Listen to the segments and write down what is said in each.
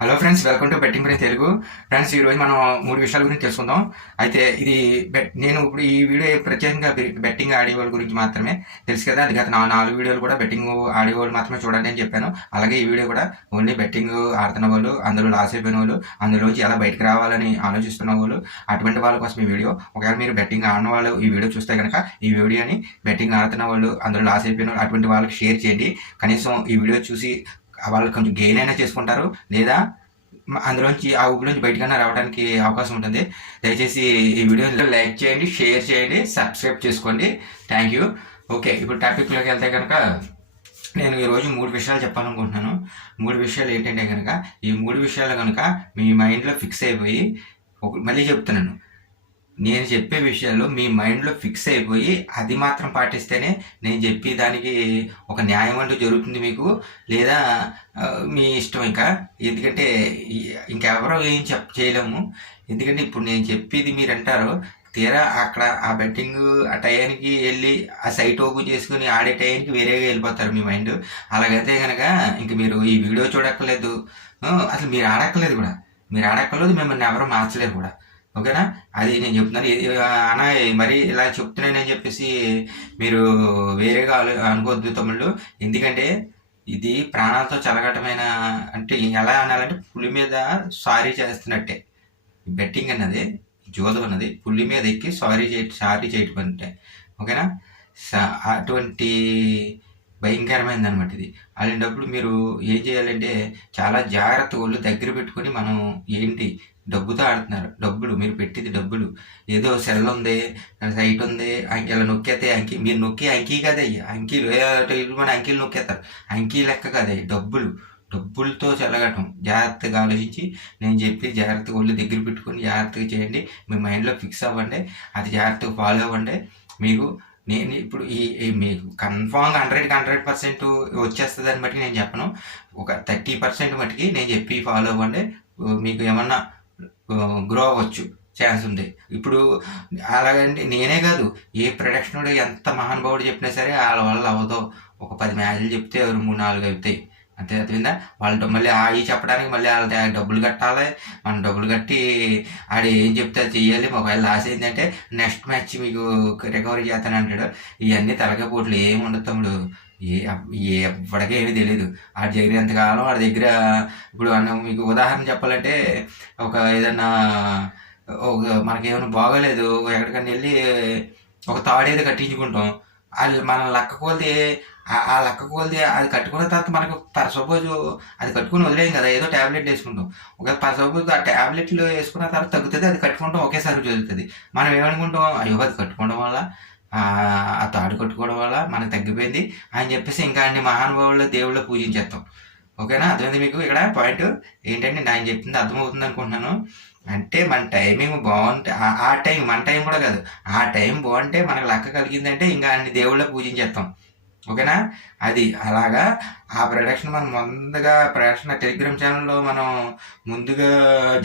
Hello friends, welcome to betting brain Telugu. Friends, ఈరోజు మనం 3 విషయాల గురించి తెలుసుకుందాం. అయితే ఇది నేను ఇప్పుడు ఈ వీడియో ప్రత్యేకంగా బెట్టింగ్ ఆడేవాళ్ళ గురించి మాత్రమే. తెలుసు కదా, అది గత 4 వీడియోలు కూడా బెట్టింగ్ ఆడేవాళ్ళు మాత్రమే చూడండి అని చెప్పాను. అలాగే ఈ వీడియో కూడా ఓన్లీ బెట్టింగ్ ఆడుతున్న వాళ్ళు, అందులో లాస్ అయిపోయిన వాళ్ళు, అందులోంచి ఎలా బయటకు రావాలని ఆలోచిస్తున్న వాళ్ళు, అటువంటి వాళ్ళ కోసం ఈ వీడియో. ఒకవేళ మీరు బెట్టింగ్ ఆడిన వాళ్ళు ఈ వీడియో చూస్తే కనుక ఈ వీడియోని బెట్టింగ్ ఆడుతున్న వాళ్ళు, అందులో లాస్ అయిపోయిన వాళ్ళు, అటువంటి వాళ్ళకి షేర్ చేయండి. కనీసం ఈ వీడియో చూసి వాళ్ళు కొంచెం గెయిన్ అయినా చేసుకుంటారు, లేదా అందులోంచి ఆ ఊపిలోంచి బయటకన్నా రావడానికి అవకాశం ఉంటుంది. దయచేసి ఈ వీడియోని లైక్ చేయండి, షేర్ చేయండి, సబ్స్క్రైబ్ చేసుకోండి. Thank you. ఓకే, ఇప్పుడు టాపిక్లోకి వెళ్తే కనుక నేను ఈరోజు 3 విషయాలు చెప్పాలనుకుంటున్నాను. 3 విషయాలు ఏంటంటే కనుక, ఈ 3 విషయాలు కనుక మీ మైండ్లో ఫిక్స్ అయిపోయి, మళ్ళీ చెప్తున్నాను, నేను చెప్పే విషయాల్లో మీ మైండ్లో ఫిక్స్ అయిపోయి అది మాత్రం పాటిస్తేనే నేను చెప్పే దానికి ఒక న్యాయం అంటూ జరుగుతుంది మీకు, లేదా మీ ఇష్టం. ఇంకా ఎందుకంటే ఇంకెవరో ఏం చేయలేము. ఎందుకంటే ఇప్పుడు నేను చెప్పేది మీరు అంటారు, తీరా అక్కడ ఆ బెట్టింగ్ ఆ టయానికి వెళ్ళి ఆ సైట్ ఓపెన్ చేసుకుని ఆడే టయానికి వేరేగా వెళ్ళిపోతారు మీ మైండ్. అలాగైతే కనుక ఇంక మీరు ఈ వీడియో చూడక్కర్లేదు, అసలు మీరు ఆడక్కర్లేదు కూడా. మీరు ఆడక్కర్లేదు, మిమ్మల్ని ఎవరో మార్చలేరు కూడా. ఓకేనా? అది నేను చెప్తున్నాను. అన్న మరి ఇలా చెప్తున్నానని చెప్పేసి మీరు వేరేగా అనుకోవద్దు తమ్ముళ్ళు. ఎందుకంటే ఇది ప్రాణాలతో చెలగటమైన, అంటే ఎలా అనాలంటే పులి మీద సారీ చేస్తున్నట్టే. బెట్టింగ్ అన్నది, జోదం అన్నది పులి మీద ఎక్కి సారీ చేయటం అంటే. ఓకేనా? అటువంటి భయంకరమైనది అనమాట ఇది. అలాంటప్పుడు మీరు ఏం చేయాలంటే చాలా జాగ్రత్త ఒళ్ళు దగ్గర పెట్టుకొని, మనం ఏంటి డబ్బుతో ఆడుతున్నారు, డబ్బులు మీరు పెట్టేది డబ్బులు. ఏదో సెల్ ఉంది, సైట్ ఉంది, ఇలా నొక్కేస్తే అంకి, మీరు నొక్కే అంకీ కాదే, అంకీలు మన అంకీలు నొక్కేస్తారు, అంకీ లెక్క కాదే, డబ్బులతో చెలగటం. జాగ్రత్తగా ఆలోచించి నేను చెప్పి జాగ్రత్తగా ఒళ్ళు దగ్గర పెట్టుకొని జాగ్రత్తగా చేయండి. మీ మైండ్లో ఫిక్స్ అవ్వండి, అది జాగ్రత్తగా ఫాలో అవ్వండి. మీకు నేను ఇప్పుడు మీకు కన్ఫామ్గా 100% వచ్చేస్తుందని బట్టి నేను చెప్పను. ఒక 30% మటుకి నేను చెప్పి ఫాలో అవ్వండి. మీకు ఏమన్నా గ్రో అవ్వచ్చు, ఛాన్స్ ఉంది. ఇప్పుడు అలాగంటే నేనే కాదు, ఏ ప్రొడక్షన్ ఎంత మహానుభావుడు చెప్పినా సరే వాళ్ళ వల్ల అవ్వదు. ఒక 10 మ్యాచ్లు చెప్తే 3-4 అవుతాయి, అంతే. అర్థమైందా? వాళ్ళు మళ్ళీ అవి చెప్పడానికి మళ్ళీ వాళ్ళ డబ్బులు కట్టాలి. మనం డబ్బులు కట్టి ఆడు ఏం చెప్తే అది చెయ్యాలి. ఒకవేళ లాస్ అయిందంటే నెక్స్ట్ మ్యాచ్ మీకు రికవరీ చేస్తాను అంటాడు. ఇవన్నీ తలకపోట్లు ఏమి ఉండదు తమ్ముడు. ఎవ్వడికే ఏమీ తెలియదు. ఆడి దగ్గర ఎంతకాలం వాడి దగ్గర. ఇప్పుడు మీకు ఉదాహరణ చెప్పాలంటే, ఒక ఏదన్నా మనకేమైనా బాగోలేదు, ఎక్కడికన్నా వెళ్ళి ఒక తాడేది కట్టించుకుంటాం. వాళ్ళు మన లక్క కొలిది, ఆ లక్క కొలిది అది కట్టుకున్న తర్వాత మనకు సపోజ్ అది కట్టుకుని వదిలేం కదా, ఏదో ట్యాబ్లెట్ వేసుకుంటాం. ఒక సపోజ్ ఆ ట్యాబ్లెట్లు వేసుకున్న తర్వాత తగ్గుతుంది, అది కట్టుకుంటాం, ఒకేసారి జరుగుతుంది. మనం ఏమనుకుంటాం, అయ్యో అది కట్టుకోవడం వల్ల, ఆ తాడు కట్టుకోవడం వల్ల మనకు తగ్గిపోయింది అని చెప్పేసి ఇంకా అన్ని మహానుభావులు దేవుళ్ళు పూజించేస్తాం. ఓకేనా? అర్థమైంది మీకు? ఇక్కడ పాయింట్ ఏంటంటే నేను చెప్పింది అర్థమవుతుంది అనుకుంటున్నాను. అంటే మన టైమింగ్ బాగుంటే, ఆ టైం మన టైం కూడా కాదు, ఆ టైం బాగుంటే మనకు లెక్క కలిగిందంటే ఇంకా అన్ని దేవుళ్ళ పూజించేస్తాం. ఓకేనా? అది అలాగా ఆ ప్రొడక్షన్ మనం ముందుగా ప్రొడక్షన్ టెలిగ్రామ్ ఛానల్లో మనం ముందుగా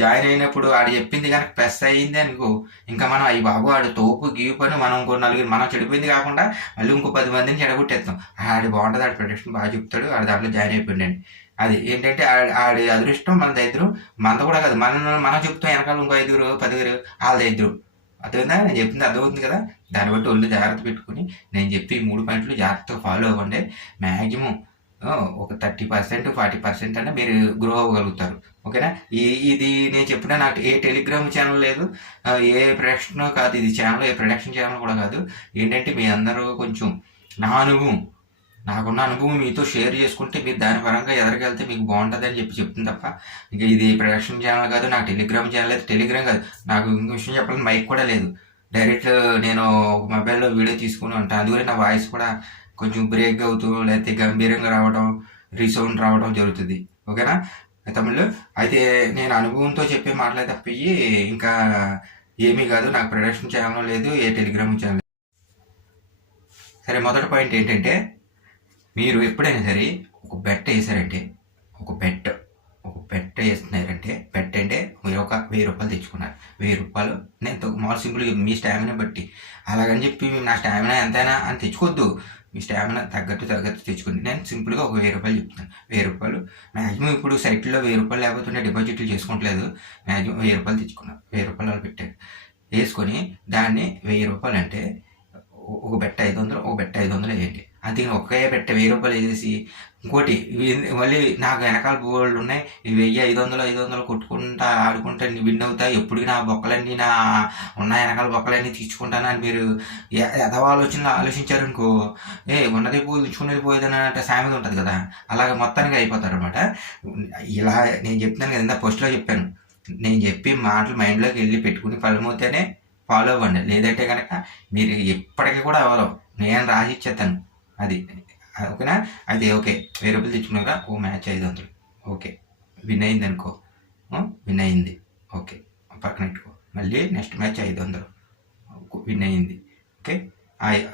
జాయిన్ అయినప్పుడు ఆడు చెప్పింది కనుక ప్లస్ అయ్యింది అనుకో, ఇంకా మనం అయ్యి బాబు ఆడు తోపు గీపు అని మనం ఇంకో నలుగురు, మనం చెడిపోయింది కాకుండా మళ్ళీ ఇంకో 10 మందిని చెడగొట్టేస్తాం. ఆడి బాగుంటుంది, ఆడి ప్రొడక్షన్ బాగా చెప్తాడు, ఆడు దాంట్లో జాయిన్ అయిపోయిందండి. అది ఏంటంటే ఆడి అదృష్టం, మన దరిద్రం. మనతో కూడా కాదు, మనం చెప్తాం వెనకాల ఇంకో 5 10 వాళ్ళ దరిద్రం. అర్థమైందా? నేను చెప్పింది అర్థమవుతుంది కదా? దాన్ని బట్టి ఒళ్ళు జాగ్రత్త పెట్టుకుని నేను చెప్పి 3 పాయింట్లు జాగ్రత్తగా ఫాలో అవ్వండి. మ్యాక్సిమం ఒక 30% 40% అంటే మీరు గ్రో అవ్వగలుగుతారు. ఓకేనా? ఇది నేను చెప్పిన నాకు ఏ టెలిగ్రామ్ ఛానల్ లేదు, ఏ ప్రొడక్షన్ కాదు, ఇది ఛానల్ ఏ ప్రొడక్షన్ ఛానల్ కూడా కాదు. ఏంటంటే మీ అందరూ కొంచెం నాకున్న అనుభవం మీతో షేర్ చేసుకుంటే మీరు దాని పరంగా ఎదరికెళ్తే మీకు బాగుంటుందని చెప్తుంది తప్ప, ఇక ఇది ప్రొడక్షన్ ఛానల్ కాదు, నాకు టెలిగ్రామ్ ఛానల్ లేదు. టెలిగ్రామ్ కాదు, నాకు ఇంకో విషయం చెప్పాలని మైక్ కూడా లేదు. డైరెక్ట్ నేను మొబైల్లో వీడియో తీసుకుని ఉంటాను. అందుకని నా వాయిస్ కూడా కొంచెం బ్రేక్ అవుతూ, లేకపోతే గంభీరంగా రావడం, రీసౌండ్ రావడం జరుగుతుంది. ఓకేనా తమిళ్? అయితే నేను అనుభవంతో చెప్పే మాటలే తప్పి ఇంకా ఏమీ కాదు. నాకు ప్రొడక్షన్ ఛానల్ లేదు, ఏ టెలిగ్రామ్ ఛానల్ లేదు. సరే, మొదటి పాయింట్ ఏంటంటే, మీరు ఎప్పుడైనా సరే ఒక బెట్ వేసారంటే, ఒక బెట్ వేస్తున్నారంటే, బెట్ అంటే మీరు ఒక 1000 రూపాయలు తెచ్చుకున్నారు. 1000 రూపాయలు నేను మామూలు సింపుల్గా మీ స్టామినా బట్టి అలాగని చెప్పి నా స్టామినా ఎంతైనా అని తెచ్చుకోవద్దు. మీ స్టామినా తగ్గట్టు తెచ్చుకోండి. నేను సింపుల్గా ఒక 1000 రూపాయలు చెప్తున్నాను. 1000 రూపాయలు మ్యాక్సిమం ఇప్పుడు సైట్లో 1000 రూపాయలు లేకపోతే డిపాజిట్లు చేసుకోవట్లేదు. మ్యాక్సిమం 1000 రూపాయలు తెచ్చుకున్నాను. 1000 రూపాయలు అలా పెట్టారు. వేసుకొని దాన్ని 1000 రూపాయలు అంటే ఒక బెట్ట 500, ఒక బెట్ట 500 వేయండి. అంతేగాని ఒకే బెట్ట 1000 రూపాయలు వేసేసి ఇంకోటి మళ్ళీ నాకు వెనకాల బోల్డ్ ఉన్నాయి, 1000, 500 కొట్టుకుంటా ఆడుకుంటా విన్ అవుతా, ఎప్పటికీ నా బొక్కలన్నీ నా ఉన్న వెనకాల బొక్కలన్నీ తీర్చుకుంటాను అని మీరు ఆలోచనలు ఆలోచించారనుకో, ఉన్నది పోయి ఉంచుకునేది పోయేదని అంటే సామెత ఉంటుంది కదా, అలాగ మొత్తానికి అయిపోతారు అనమాట. ఇలా నేను చెప్తున్నాను కదా, ఇందా ఫస్ట్లో చెప్పాను, నేను చెప్పి మాటలు మైండ్లోకి వెళ్ళి పెట్టుకుని ఫలమవుతేనే ఫాలో అవ్వండి. లేదంటే కనుక మీరు ఎప్పటికీ కూడా అవ్వరు. నేను రాసి ఇచ్చేస్తాను. అది ఓకేనా? అయితే ఓకే, 1000 రూపాయలు తెచ్చుకున్నారా, ఓ మ్యాచ్ 500, ఓకే విన్ అయింది అనుకో, విన్ అయింది, ఓకే పక్కన పెట్టుకో. మళ్ళీ నెక్స్ట్ మ్యాచ్ 500 విన్ అయింది, ఓకే.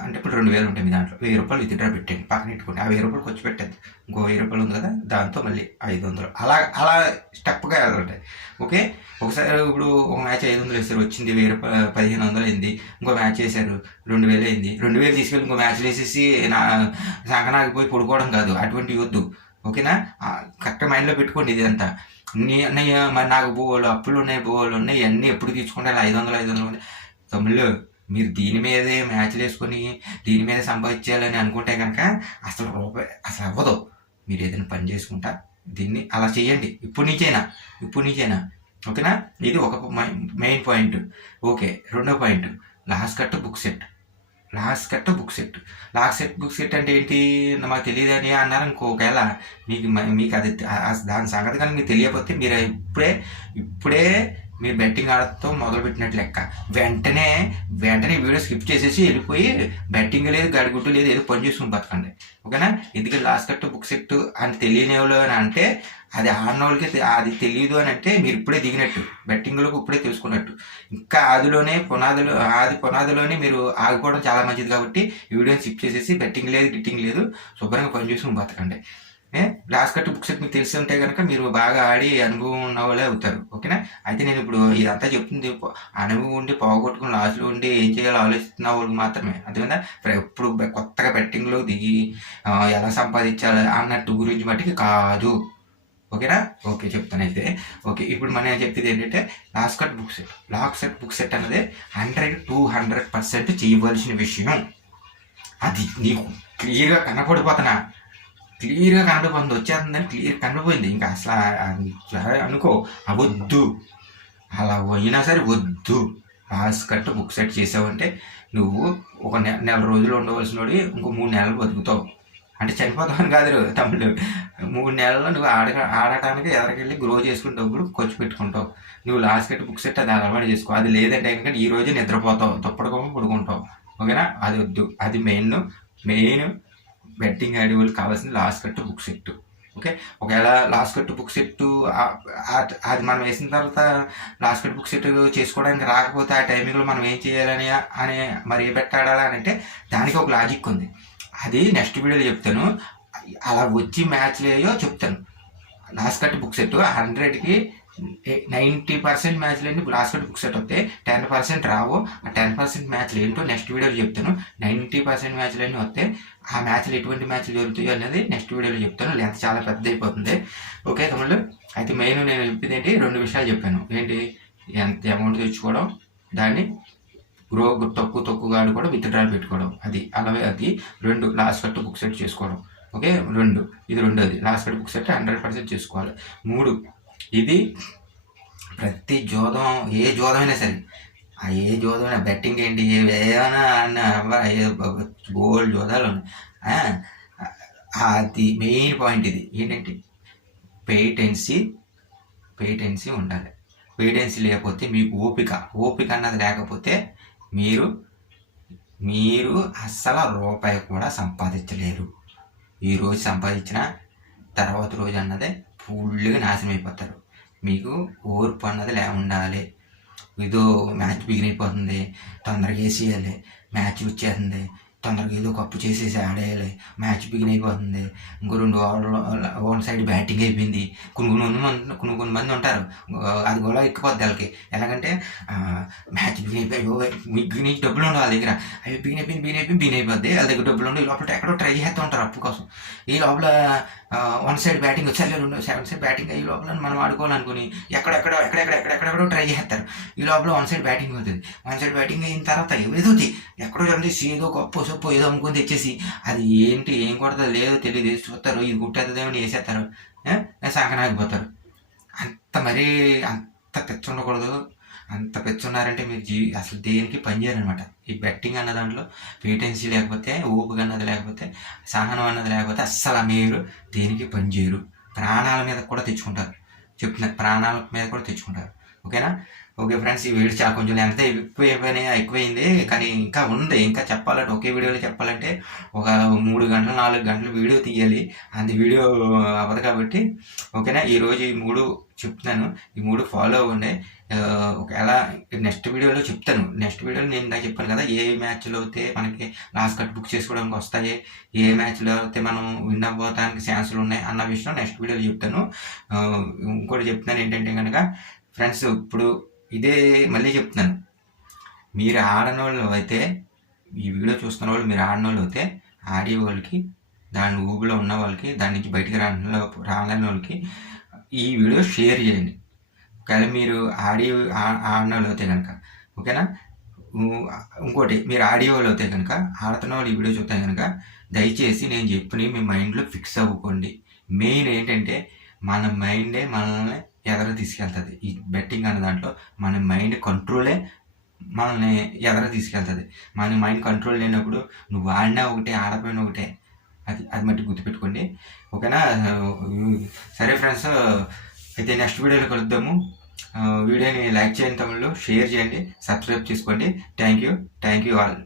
అంటే ఇప్పుడు 2000 ఉంటాయి మీ దాంట్లో. 1000 రూపాయలు విత్డ్రా పెట్టండి, పక్కన పెట్టుకోండి. ఆ 1000 రూపాయలు ఖర్చు పెట్టద్దు. ఇంకో 1000 రూపాయలు ఉంది కదా, దాంతో మళ్ళీ 500, అలా స్టెప్గా వెళ్ళాలంటే ఓకే. ఒకసారి ఇప్పుడు ఒక మ్యాచ్ 500 వేసారు, వచ్చింది 1000 రూపాయలు, 1500 అయింది. ఇంకో మ్యాచ్ వేసారు, 2000 అయింది. 2000 తీసుకెళ్ళి ఇంకో మ్యాచ్లు వేసేసి నా సంకనాగిపోయి పడుకోవడం కాదు, అటువంటివి వద్దు, ఓకేనా? కరెక్ట్ మైండ్లో పెట్టుకోండి. ఇది అంతా మరి నాకు బోళ్ళు అప్పులు ఉన్నాయి, బోళ్ళు ఉన్నాయి, ఇవన్నీ ఎప్పుడు తీసుకుంటే 500 తమ్ముళ్ళు, మీరు దీని మీదే మ్యాచ్లు వేసుకొని దీని మీద సంపాదించాలని అనుకుంటే కనుక అసలు రూపాయి అసలు అవ్వదు. మీరు ఏదైనా పని చేసుకుంటా దీన్ని అలా చేయండి ఇప్పటి నుంచైనా, ఓకేనా? ఇది ఒక మెయిన్ పాయింట్. ఓకే, రెండో point, last cut book set అంటే ఏంటి మాకు తెలియదని అన్నారు అనుకో. ఒకవేళ మీకు అది దాని సంగతి కానీ మీకు తెలియకపోతే మీరు ఇప్పుడే మీరు బెట్టింగ్ ఆడతో మొదలుపెట్టినట్టు లెక్క. వెంటనే వీడియో స్కిప్ చేసేసి వెళ్ళిపోయి బెట్టింగ్ లేదు, గడిగుడ్డు లేదు, ఏదో పని చేసుకుని బతకండి, ఓకేనా? ఎందుకంటే లాస్ట్ కట్ బుక్ సెట్ అని తెలియని వాళ్ళు అని అంటే, అది ఆడిన వాళ్ళకి అది తెలియదు అని అంటే మీరు ఇప్పుడే దిగినట్టు, బెట్టింగ్లోకి ఇప్పుడే తెలుసుకున్నట్టు. ఇంకా పునాదిలోనే మీరు ఆగిపోవడం చాలా మంచిది. కాబట్టి ఈ వీడియోని స్కిప్ చేసేసి బెట్టింగ్ లేదు, గిట్టింగ్ లేదు, శుభ్రంగా పని చేసుకుని బతకండి. లాస్ట్ కట్ బుక్ సెట్ మీకు తెలిసి ఉంటే కనుక మీరు బాగా ఆడి అనుభవం ఉన్న వాళ్ళే అవుతారు, ఓకేనా? అయితే నేను ఇప్పుడు ఇదంతా చెప్తుంది అనుభవం ఉండి పోగొట్టుకుని లాస్ట్లో ఉండి ఏం చేయాలో ఆలోచిస్తున్న వాళ్ళకి మాత్రమే. అదేవిధంగా ఎప్పుడు కొత్తగా బెట్టింగ్లో దిగి ఎలా సంపాదించాలి అన్నట్టు గురించి మట్టికి కాదు, ఓకేనా? ఓకే, చెప్తాను అయితే. ఓకే, ఇప్పుడు మనం చెప్పేది ఏంటంటే లాస్ట్ కట్ బుక్ సెట్ అన్నది 100-200% చేయవలసిన విషయం. అది నీకు క్లియర్గా వచ్చేస్తుందని క్లియర్ కనపడిపోయింది. ఇంకా అసలు అనుకో అవద్దు, అలా అయినా సరే వద్దు. లాస్ట్ కట్ బుక్ సెట్ చేసావంటే నువ్వు ఒక నెల రోజులు ఉండవలసిన వాడి ఇంకో 3 నెలలు బతుకుతావు. అంటే చనిపోతావు అని కాదు తమ్ముడు. 3 నెలల్లో నువ్వు ఆడటానికి ఎదరికెళ్ళి గ్రో చేసుకుని డబ్బులు ఖర్చు పెట్టుకుంటావు. నువ్వు లాస్ట్ కట్ బుక్ సెట్ అది అలవాటు చేసుకో. అది లేదంటే ఎందుకంటే ఈ రోజు నిద్రపోతావు, తప్పడుకోమో పడుకుంటావు, ఓకేనా? అది వద్దు. అది మెయిన్ బెట్టింగ్ ఆడే వాళ్ళకి కావాల్సింది last cut book set, okay. ఒకవేళ లాస్ట్ కట్ బుక్ సెట్ అది మనం వేసిన తర్వాత లాస్ట్ కట్ బుక్ సెట్ చేసుకోవడానికి రాకపోతే ఆ టైమింగ్లో మనం ఏం చేయాలని మరి ఏ పెట్టాడాలా అని అంటే దానికి ఒక లాజిక్ ఉంది. అది నెక్స్ట్ వీడియోలో చెప్తాను. అలా వచ్చి మ్యాచ్లు ఏయో చెప్తాను. లాస్ట్ కట్ బుక్ సెట్ 100కి 90% మ్యాచ్లు ఏంటి లాస్ట్ కట్ బుక్ సెట్ వస్తే 10% రావు. ఆ 10% మ్యాచ్లు ఏంటో నెక్స్ట్ వీడియోలో చెప్తాను. 90% మ్యాచ్లు అన్నీ వస్తే ఆ మ్యాచ్లు ఎటువంటి మ్యాచ్లు జరుగుతాయో అనేది నెక్స్ట్ వీడియోలో చెప్తాను. లెంత్ చాలా పెద్ద అయిపోతుంది, ఓకే తమ్ముళ్ళు. అయితే మెయిన్ నేను చెప్పింది ఏంటి, 2 విషయాలు చెప్పాను. ఏంటి, ఎంత అమౌంట్ తెచ్చుకోవడం, దాన్ని తక్కువగా ఆడుకోవడం, విత్డ్రాల్ పెట్టుకోవడం. అది 2 లాస్ట్ కట్ బుక్ సెట్ చేసుకోవడం, ఓకే. ఇది రెండోది లాస్ట్ కట్ బుక్ సెట్ 100% చేసుకోవాలి. 3, ఇది ప్రతి జోదం, ఏ జోదమైనా సరే, ఏ జోదమైనా బెట్టింగ్ ఏంటి ఏమైనా గోల్డ్ జోదాలు ఉన్నాయి. అది మెయిన్ పాయింట్. ఇది ఏంటంటే పేటెన్సీ ఉండాలి. పేటెన్సీ లేకపోతే మీకు ఓపిక అన్నది లేకపోతే మీరు అస్సలు రూపాయి కూడా సంపాదించలేరు. ఈరోజు సంపాదించిన తర్వాత రోజు అన్నదే ఫుల్గా నాశనం అయిపోతారు. మీకు ఓర్పు అన్నది ఉండాలి. ఇదో మ్యాచ్ బిగిన్ అయిపోతుంది, తొందరగా వేసేయాలి, మ్యాచ్ వచ్చేస్తుంది, తొందరగా ఏదో కప్పు చేసేసి ఆడేయాలి, మ్యాచ్ బిగిన్ అయిపోతుంది, ఇంకో 2 ఓవర్లు వన్ సైడ్ బ్యాటింగ్ అయిపోయింది. కొన్ని మంది ఉంటారు, అది కూడా ఎక్కిపోద్ది వాళ్ళకి. ఎలాగంటే మ్యాచ్ బిగిన్ అయిపోయి డబ్బులు ఉండవు వాళ్ళ దగ్గర, అవి బిగిన్ అయిపోద్ది వాళ్ళ దగ్గర డబ్బులు ఉండవు. ఈ లోపల ఎక్కడో ట్రై చేస్తూ ఉంటారు అప్పు కోసం. ఈ లోపల వన్ సైడ్ బ్యాటింగ్ వచ్చారు, 7 సైడ్ బ్యాటింగ్ ఈ లోపల మనం ఆడుకోవాలనుకుని ఎక్కడెక్కడో ట్రై చేస్తారు. ఈ లోపల వన్ సైడ్ బ్యాటింగ్ అవుతుంది. వన్ సైడ్ బ్యాటింగ్ అయిన తర్వాత ఏదోది ఎక్కడో చదివేసి ఏదో గొప్ప సొప్పు ఏదో అమ్ముకొని తెచ్చేసి అది ఏంటి ఏం కొడుతుంది లేదో తెలియదు, చూస్తారు ఇది గుట్టేస్తుందేమో వేసేస్తారు, సంకనాగిపోతారు. అంత పెచ్చ ఉండకూడదు. అంత పెచ్చ ఉన్నారంటే మీరు అసలు దేనికి పనిచేయరనమాట. ఈ బెట్టింగ్ అన్న దాంట్లో పేటెన్సీ లేకపోతే, ఓపిక అన్నది లేకపోతే, సహనం అన్నది లేకపోతే అస్సలు మీరు దేనికి పనిచేయరు. ప్రాణాల మీద కూడా తెచ్చుకుంటారు. చెప్తున్నారు, ప్రాణాల మీద కూడా తెచ్చుకుంటారు. ఓకేనా? ఓకే ఫ్రెండ్స్, ఈ వీడియో చాలా కొంచెం ఎంత ఎక్కువైంది, కానీ ఇంకా ఉంది. ఇంకా చెప్పాలంటే ఒకే వీడియోలో చెప్పాలంటే ఒక 3 గంటలు 4 గంటలు వీడియో తీయాలి. అది వీడియో అవ్వదు కాబట్టి ఓకేనా. ఈరోజు ఈ 3 చెప్తున్నాను, ఈ 3 ఫాలో అవ్వండి. ఒకవేళ నెక్స్ట్ వీడియోలో చెప్తాను. నెక్స్ట్ వీడియోలో నేను ఇందాక చెప్పాను కదా, ఏ మ్యాచ్లో అయితే మనకి లాస్ట్ కట్ బుక్ చేసుకోవడానికి వస్తాయి, ఏ మ్యాచ్లో అయితే మనం విన్ అవ్వడానికి ఛాన్సులు ఉన్నాయి అన్న విషయం నెక్స్ట్ వీడియోలో చెప్తాను. ఇంకోటి చెప్తున్నాను ఏంటంటే కనుక ఫ్రెండ్స్, ఇప్పుడు ఇదే మళ్ళీ చెప్తున్నాను, మీరు ఆడని వాళ్ళు అయితే, ఈ వీడియో చూస్తున్న వాళ్ళు మీరు ఆడిన వాళ్ళు అయితే, ఆడే వాళ్ళకి, దాని ఊబిలో ఉన్న వాళ్ళకి, దాని నుంచి బయటికి రాలేని వాళ్ళకి ఈ వీడియో షేర్ చేయండి. ఒకవేళ మీరు ఆడిన వాళ్ళు అయితే కనుక ఓకేనా. ఇంకోటి, మీరు ఆడియో వాళ్ళు అయితే కనుక, ఆడుతున్న వాళ్ళు ఈ వీడియో చూస్తే కనుక దయచేసి నేను చెప్పినవి మీ మైండ్లో ఫిక్స్ అవ్వకండి. మెయిన్ ఏంటంటే మన మైండే మనల్ని ఎదర తీసుకెళ్తుంది. ఈ బెట్టింగ్ అనే దాంట్లో మన మైండ్ కంట్రోలే మనల్ని ఎదర తీసుకెళ్తుంది. మన మైండ్ కంట్రోల్ లేనప్పుడు నువ్వు ఆడినా ఒకటే, ఆడపోయినా ఒకటే. అది మట్టి గుర్తుపెట్టుకోండి. ఓకేనా? సరే ఫ్రెండ్స్, అయితే నెక్స్ట్ వీడియోలో కలుద్దాము. వీడియోని లైక్ చేయండి, తమిళ్లో షేర్ చేయండి, సబ్స్క్రైబ్ చేసుకోండి. Thank you all.